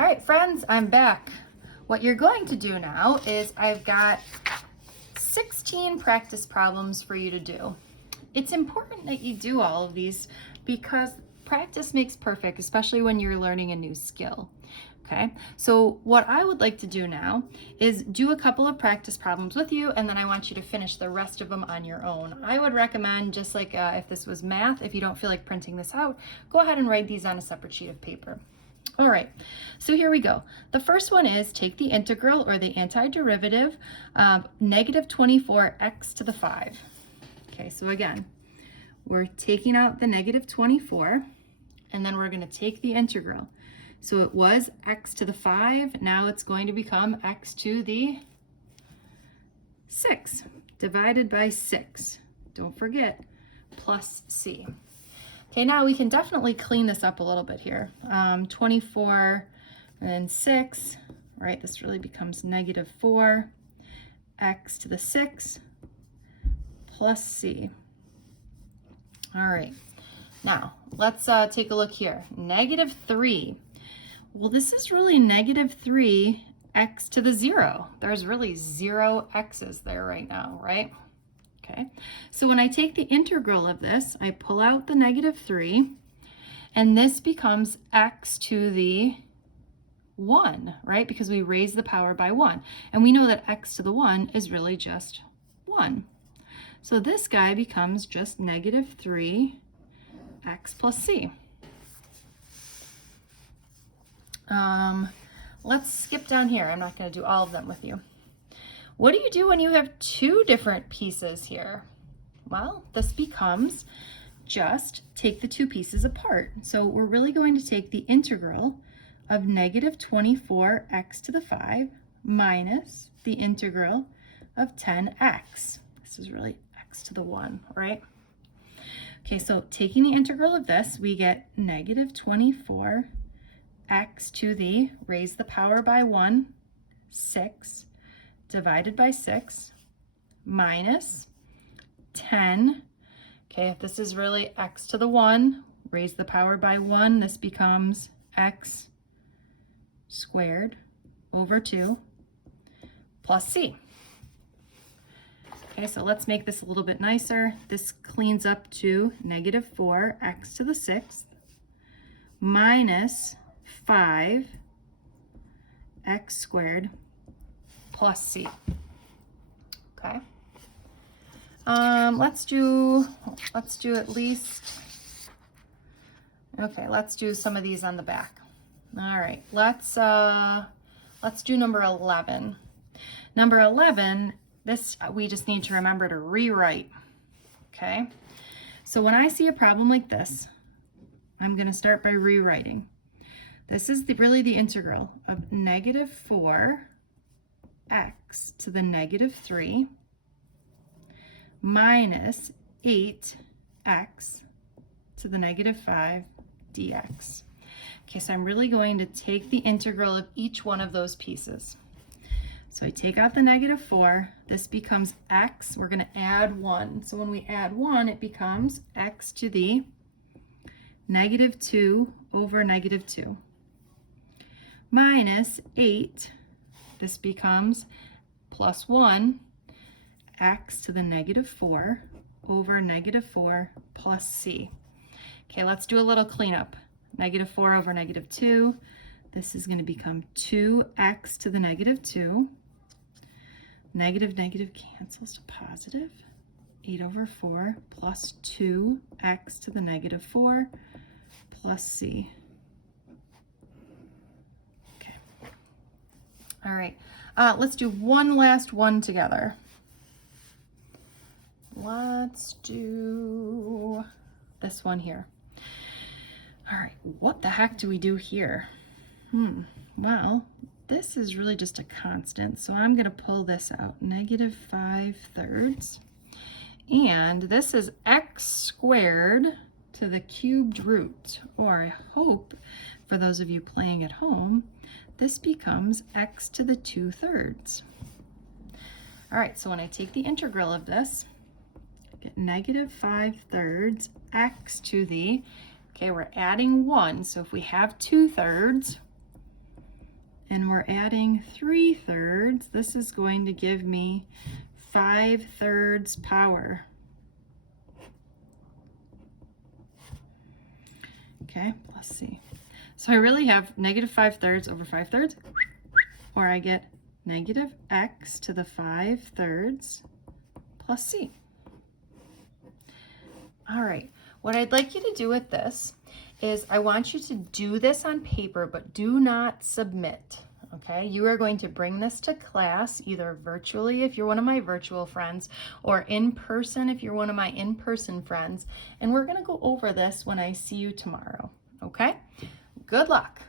All right, friends, I'm back. What you're going to do now is I've got 16 practice problems for you to do. It's important that you do all of these because practice makes perfect, especially when you're learning a new skill. Okay, so what I would like to do now is do a couple of practice problems with you, and then I want you to finish the rest of them on your own. I would recommend, just like if this was math, if you don't feel like printing this out, go ahead and write these on a separate sheet of paper. All right, so here we go. The first one is take the integral or the antiderivative of negative 24x to the 5. Okay, so again, we're taking out the negative 24, and then we're going to take the integral. So it was x to the 5, now it's going to become x to the 6, divided by 6. Don't forget, plus c. Okay, now we can definitely clean this up a little bit here. 24 and 6, right? This really becomes negative 4, x to the 6, plus c. All right, now let's take a look here. Negative 3. Well, this is really negative 3 x to the 0. There's really 0 x's there right now, right? Okay, so when I take the integral of this, I pull out the negative 3, and this becomes x to the 1, right? Because we raise the power by 1. And we know that x to the 1 is really just 1. So this guy becomes just negative 3 x plus c. Let's skip down here. I'm not going to do all of them with you. What do you do when you have two different pieces here? Well, this becomes just take the two pieces apart. So we're really going to take the integral of negative 24x to the 5 minus the integral of 10x. This is really x to the 1, right? Okay, so taking the integral of this, we get negative 24 x to the, raise the power by 1, 6, divided by 6, minus 10. Okay, if this is really x to the 1, raise the power by 1, this becomes x squared over 2 plus c. Okay, so let's make this a little bit nicer. This cleans up to negative 4x to the 6th minus 5 x squared plus c. Okay. Let's do at least, okay, let's do some of these on the back. All right, let's do number 11. Number 11, this we just need to remember to rewrite. Okay. So when I see a problem like this, I'm going to start by rewriting. This is really the integral of negative 4x to the negative 3 minus 8x to the negative 5 dx. Okay, so I'm really going to take the integral of each one of those pieces. So I take out the negative 4, this becomes x, we're going to add 1. So when we add 1, it becomes x to the negative 2 over negative 2. Minus 8, this becomes plus 1, x to the negative 4 over negative 4 plus c. Okay, let's do a little cleanup. Negative 4 over negative 2, this is going to become 2x to the negative 2. Negative cancels to positive. 8 over 4 plus 2x to the negative 4 plus c. All right, let's do one last one together. Let's do this one here. All right, what the heck do we do here? Well, this is really just a constant, so I'm going to pull this out, negative 5/3. And this is x squared to the cubed root, or I hope for those of you playing at home, this becomes x to the 2/3. All right, so when I take the integral of this, I get negative 5/3 x to the, okay, we're adding 1, so if we have 2/3, and we're adding 3/3. This is going to give me 5/3 power. Okay, plus C. So I really have negative 5/3 over 5/3, or I get negative x to the 5/3 plus C. All right, what I'd like you to do with this is I want you to do this on paper, but do not submit, okay? You are going to bring this to class, either virtually if you're one of my virtual friends, or in person if you're one of my in-person friends, and we're gonna go over this when I see you tomorrow, okay? Good luck.